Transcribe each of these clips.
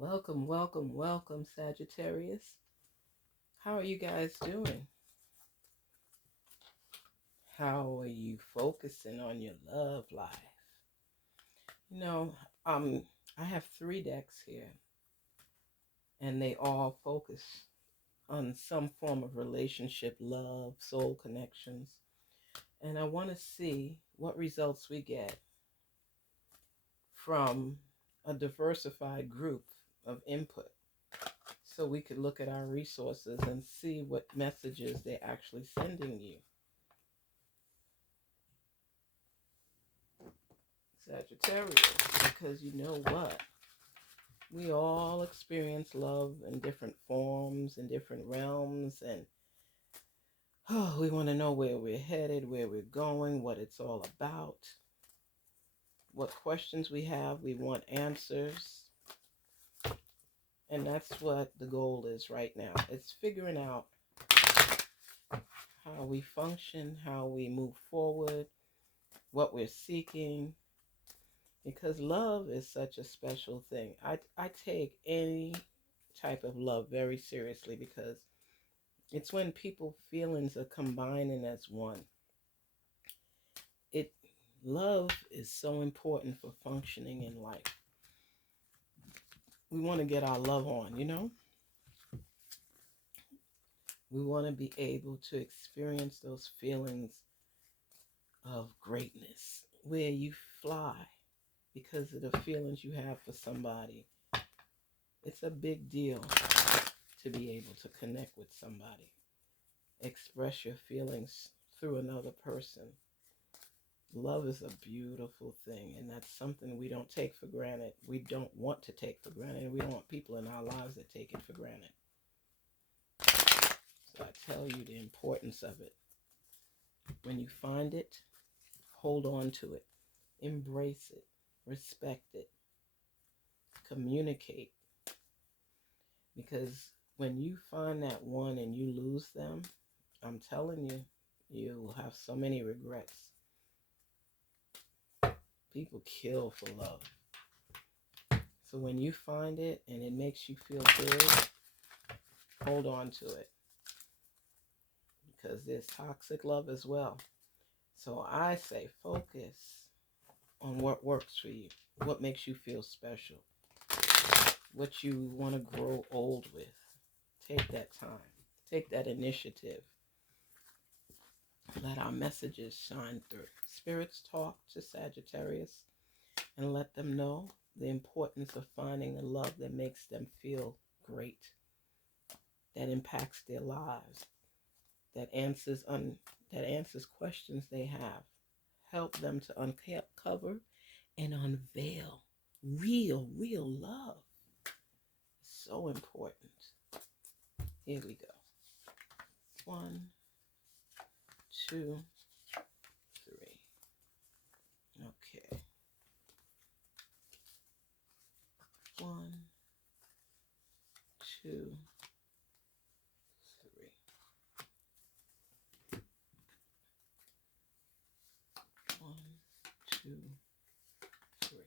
Welcome, welcome, welcome, Sagittarius. How are you guys doing? How are you focusing on your love life? You know, I have 3 decks here, and they all focus on some form of relationship, love, soul connections. And I want to see what results we get from a diversified group of input, so we could look at our resources and see what messages they're actually sending you. Sagittarius, because you know what? We all experience love in different forms, in different realms, and we want to know where we're headed, where we're going, what it's all about, what questions we have. We want answers, and that's what the goal is right now. It's figuring out how we function, how we move forward, what we're seeking, because love is such a special thing. I take any type of love very seriously, because it's when people feelings are combining as one. It Love is so important for functioning in life. We want to get our love on, we want to be able to experience those feelings of greatness where you fly because of the feelings you have for somebody. It's a big deal to be able to connect with somebody, express your feelings through another person. Love is a beautiful thing, and that's something we don't take for granted. We don't want to take for granted, and we don't want people in our lives that take it for granted. So I tell you the importance of it. When you find it, hold on to it, embrace it, respect it, communicate. Because when you find that one and you lose them, I'm telling you, you'll have so many regrets. People kill for love. So when you find it and it makes you feel good, hold on to it. Because there's toxic love as well. So I say focus on what works for you, what makes you feel special, what you want to grow old with. Take that time. Take that initiative. Let our messages shine through. Spirits talk to Sagittarius and let them know the importance of finding a love that makes them feel great, that impacts their lives, that answers questions they have. Help them to uncover and unveil real love. It's so important. Here we go. 1, 2, 3. Okay. 1, 2, 3. 1, 2, 3.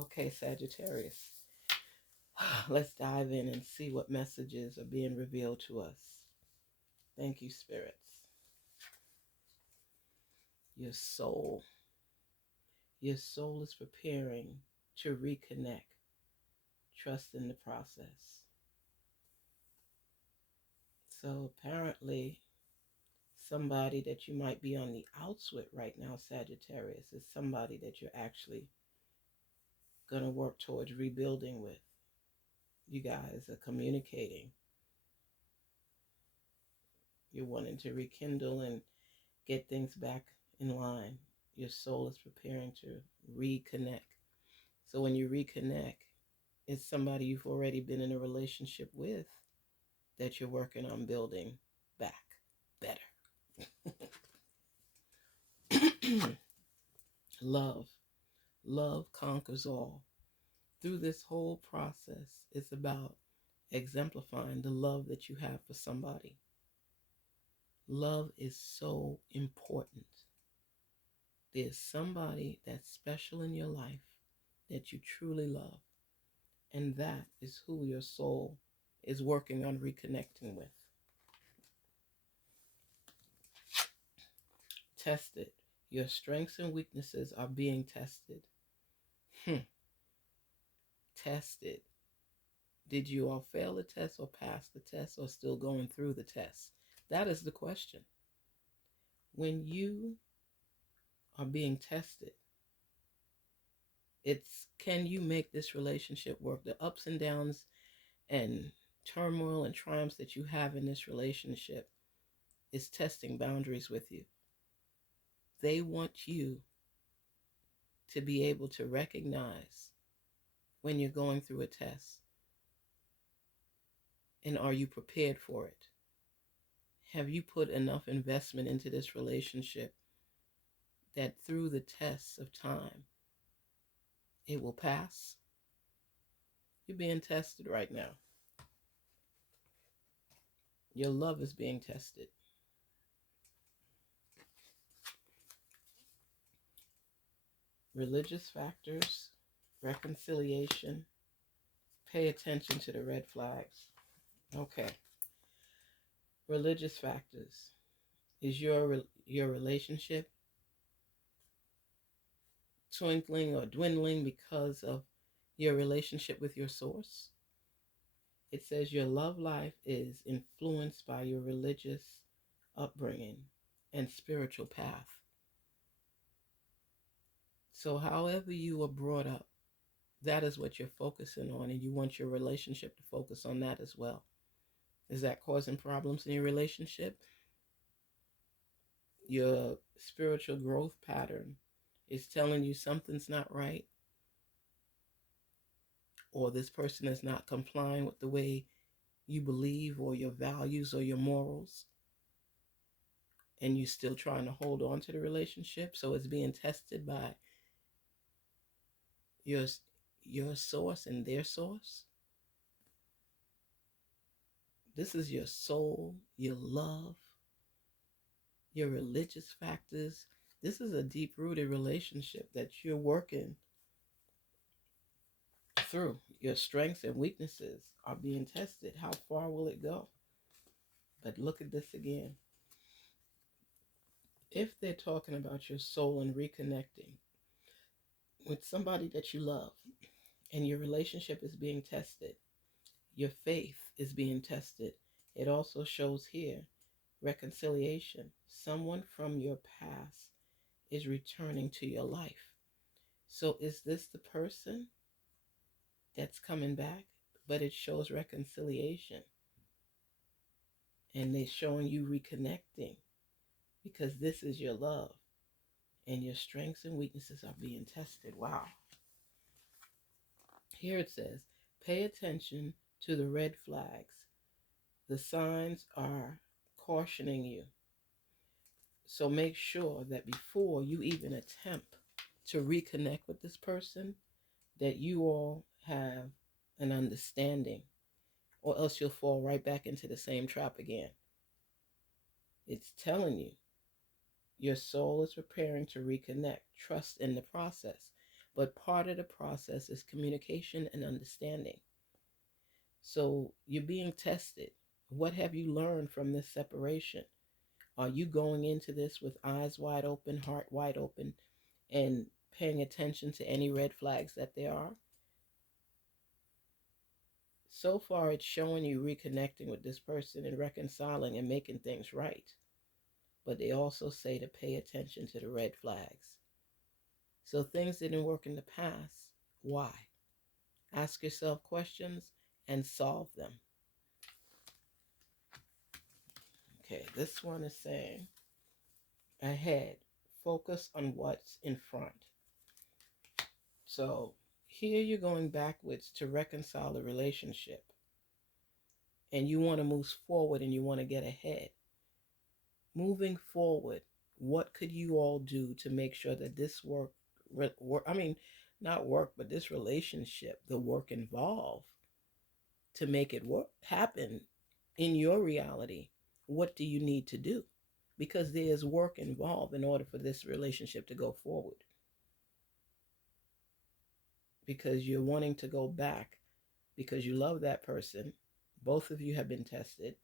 Okay, Sagittarius. Let's dive in and see what messages are being revealed to us. Thank you, spirits. Your soul is preparing to reconnect. Trust in the process. So apparently, somebody that you might be on the outs with right now, Sagittarius, is somebody that you're actually going to work towards rebuilding with. You guys are communicating. You're wanting to rekindle and get things back in line. Your soul is preparing to reconnect. So when you reconnect, it's somebody you've already been in a relationship with that you're working on building back better. Love conquers all. Through this whole process, it's about exemplifying the love that you have for somebody. Love is so important. There's somebody that's special in your life that you truly love. And that is who your soul is working on reconnecting with. Tested. Your strengths and weaknesses are being tested. Tested. Did you all fail the test or pass the test or still going through the test? That is the question. When you are being tested, it's, can you make this relationship work? The ups and downs and turmoil and triumphs that you have in this relationship is testing boundaries with you. They want you to be able to recognize when you're going through a test. And are you prepared for it? Have you put enough investment into this relationship that through the tests of time, it will pass? You're being tested right now. Your love is being tested. Religious factors, reconciliation, pay attention to the red flags. Okay. Religious factors. Is your relationship twinkling or dwindling because of your relationship with your source? It says your love life is influenced by your religious upbringing and spiritual path. So however you were brought up, that is what you're focusing on, and you want your relationship to focus on that as well. Is that causing problems in your relationship? Your spiritual growth pattern is telling you something's not right, or this person is not complying with the way you believe or your values or your morals, and you're still trying to hold on to the relationship. So it's being tested by your source and their source. This is your soul, your love, your religious factors. This is a deep-rooted relationship that you're working through. Your strengths and weaknesses are being tested. How far will it go? But look at this again. If they're talking about your soul and reconnecting with somebody that you love, and your relationship is being tested, your faith is being tested, it also shows here reconciliation. Someone from your past is returning to your life. So is this the person that's coming back? But it shows reconciliation. And they're showing you reconnecting because this is your love. And your strengths and weaknesses are being tested. Wow. Here it says, pay attention to the red flags. The signs are cautioning you. So make sure that before you even attempt to reconnect with this person, that you all have an understanding, or else you'll fall right back into the same trap again. It's telling you your soul is preparing to reconnect. Trust in the process. But part of the process is communication and understanding. So you're being tested. What have you learned from this separation? Are you going into this with eyes wide open, heart wide open, and paying attention to any red flags that there are? So far, it's showing you reconnecting with this person and reconciling and making things right. But they also say to pay attention to the red flags. So things didn't work in the past. Why? Ask yourself questions and solve them. Okay, this one is saying, ahead, focus on what's in front. So here you're going backwards to reconcile the relationship. And you want to move forward and you want to get ahead. Moving forward, what could you all do to make sure that this but this relationship, the work involved to make it happen in your reality? What do you need to do? Because there's work involved in order for this relationship to go forward. because you're wanting to go back because you love that person. Both of you have been tested.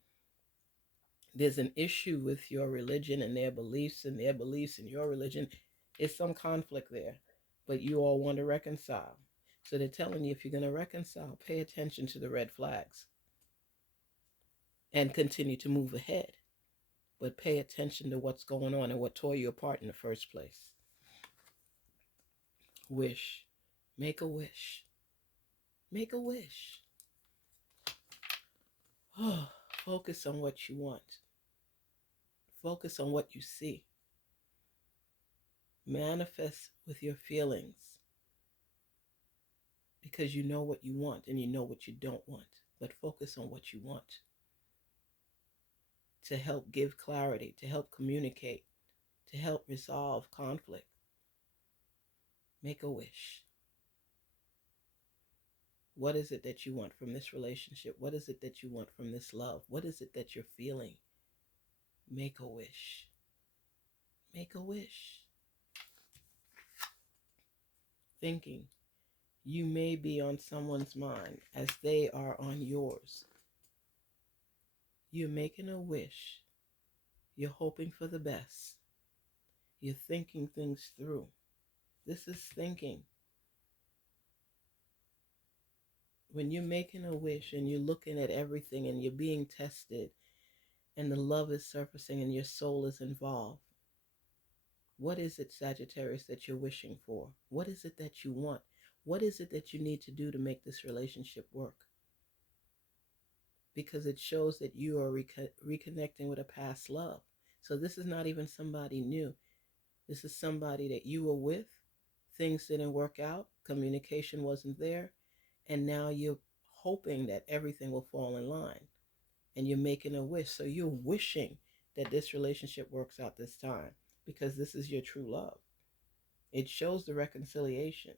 There's an issue with your religion and their beliefs and their beliefs in your religion. It's some conflict there, but you all want to reconcile. So they're telling you, if you're going to reconcile, pay attention to the red flags and continue to move ahead. But pay attention to what's going on and what tore you apart in the first place. Wish. Make a wish. Make a wish. Oh, focus on what you want. Focus on what you see. Manifest with your feelings, because you know what you want and you know what you don't want. But focus on what you want to help give clarity, to help communicate, to help resolve conflict. Make a wish. What is it that you want from this relationship? What is it that you want from this love? What is it that you're feeling? Make a wish. Make a wish. Thinking. You may be on someone's mind as they are on yours. You're making a wish. You're hoping for the best. You're thinking things through. This is thinking. When you're making a wish and you're looking at everything and you're being tested and the love is surfacing and your soul is involved, what is it, Sagittarius, that you're wishing for? What is it that you want? What is it that you need to do to make this relationship work? Because it shows that you are reconnecting with a past love. So this is not even somebody new. This is somebody that you were with. Things didn't work out. Communication wasn't there. And now you're hoping that everything will fall in line. And you're making a wish. So you're wishing that this relationship works out this time, because this is your true love. It shows the reconciliation.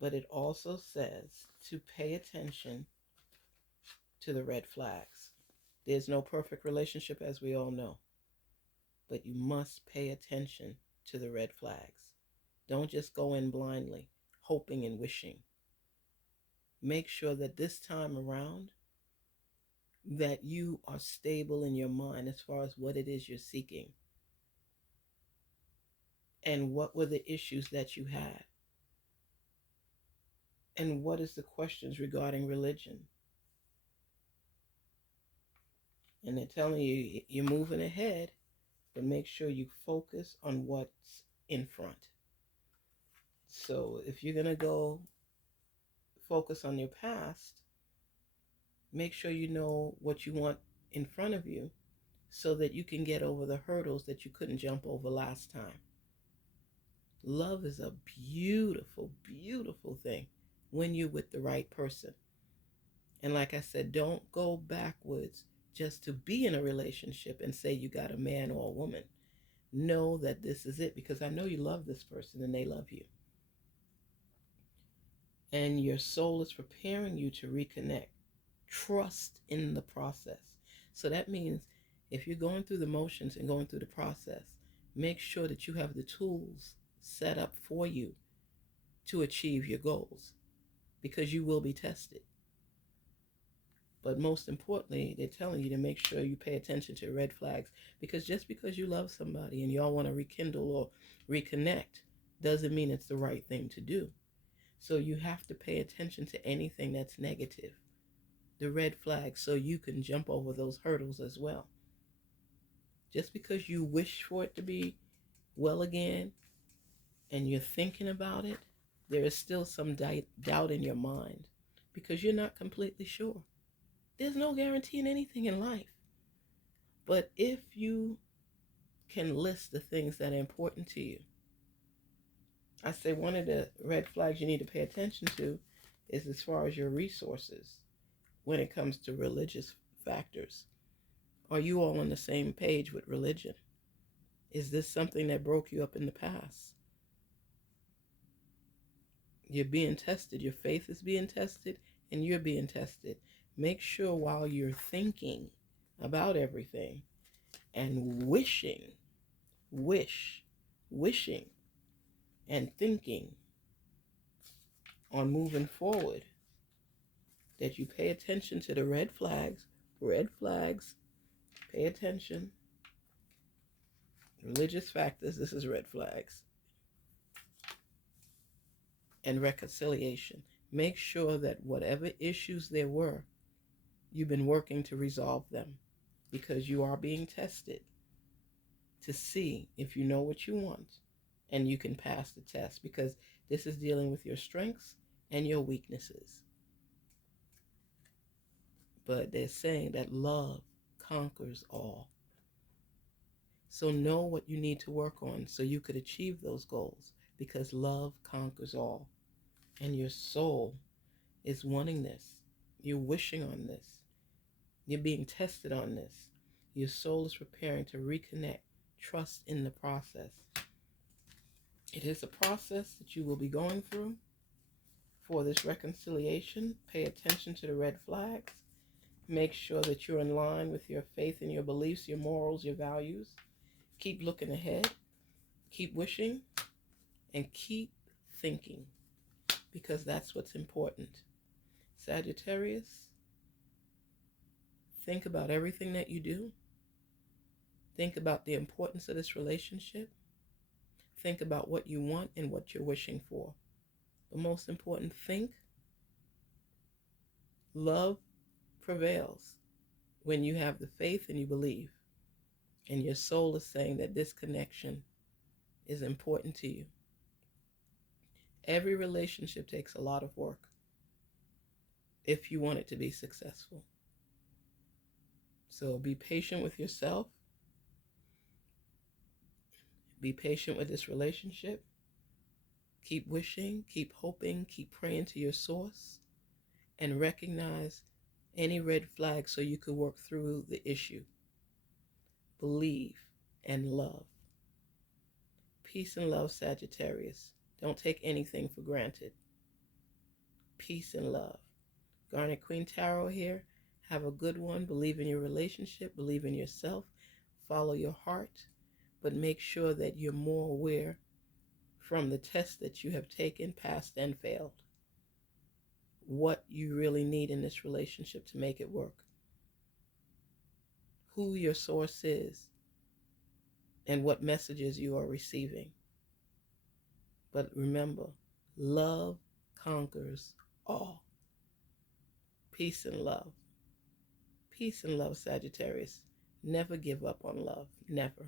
But it also says to pay attention to the red flags. There's no perfect relationship, as we all know. But you must pay attention to the red flags. Don't just go in blindly, hoping and wishing. Make sure that this time around, that you are stable in your mind as far as what it is you're seeking. And what were the issues that you had? And what is the questions regarding religion? And they're telling you you're moving ahead, but make sure you focus on what's in front. So if you're going to go focus on your past, make sure you know what you want in front of you so that you can get over the hurdles that you couldn't jump over last time. Love is a beautiful, beautiful thing when you're with the right person. And like I said, don't go backwards just to be in a relationship and say you got a man or a woman. Know that this is it, because I know you love this person and they love you. And your soul is preparing you to reconnect. Trust in the process. So that means if you're going through the motions and going through the process, make sure that you have the tools set up for you to achieve your goals, because you will be tested. But most importantly, they're telling you to make sure you pay attention to red flags, because just because you love somebody and y'all want to rekindle or reconnect doesn't mean it's the right thing to do. So you have to pay attention to anything that's negative, the red flags, so you can jump over those hurdles as well. Just because you wish for it to be well again and you're thinking about it, there is still some doubt in your mind, because you're not completely sure. There's no guarantee in anything in life. But if you can list the things that are important to you, I say one of the red flags you need to pay attention to is as far as your resources when it comes to religious factors. Are you all on the same page with religion? Is this something that broke you up in the past? You're being tested. Your faith is being tested and you're being tested. Make sure while you're thinking about everything and wishing and thinking on moving forward, that you pay attention to the red flags. Red flags, pay attention. Religious factors, this is red flags. And reconciliation. Make sure that whatever issues there were, you've been working to resolve them, because you are being tested to see if you know what you want and you can pass the test, because this is dealing with your strengths and your weaknesses. But they're saying that love conquers all. So know what you need to work on so you could achieve those goals, because love conquers all. And your soul is wanting this. You're wishing on this. You're being tested on this. Your soul is preparing to reconnect. Trust in the process. It is a process that you will be going through for this reconciliation. Pay attention to the red flags. Make sure that you're in line with your faith and your beliefs, your morals, your values. Keep looking ahead. Keep wishing. And keep thinking, because that's what's important. Sagittarius, think about everything that you do. Think about the importance of this relationship. Think about what you want and what you're wishing for. But most important, think. Love prevails when you have the faith and you believe. And your soul is saying that this connection is important to you. Every relationship takes a lot of work if you want it to be successful. So be patient with yourself. Be patient with this relationship. Keep wishing, keep hoping, keep praying to your source, and recognize any red flags so you can work through the issue. Believe and love. Peace and love, Sagittarius. Don't take anything for granted. Peace and love. Garnetqueentarot here. Have a good one. Believe in your relationship. Believe in yourself. Follow your heart. But make sure that you're more aware from the tests that you have taken, passed and failed, what you really need in this relationship to make it work. Who your source is and what messages you are receiving. But remember, love conquers all. Peace and love. Peace and love, Sagittarius. Never give up on love. Never.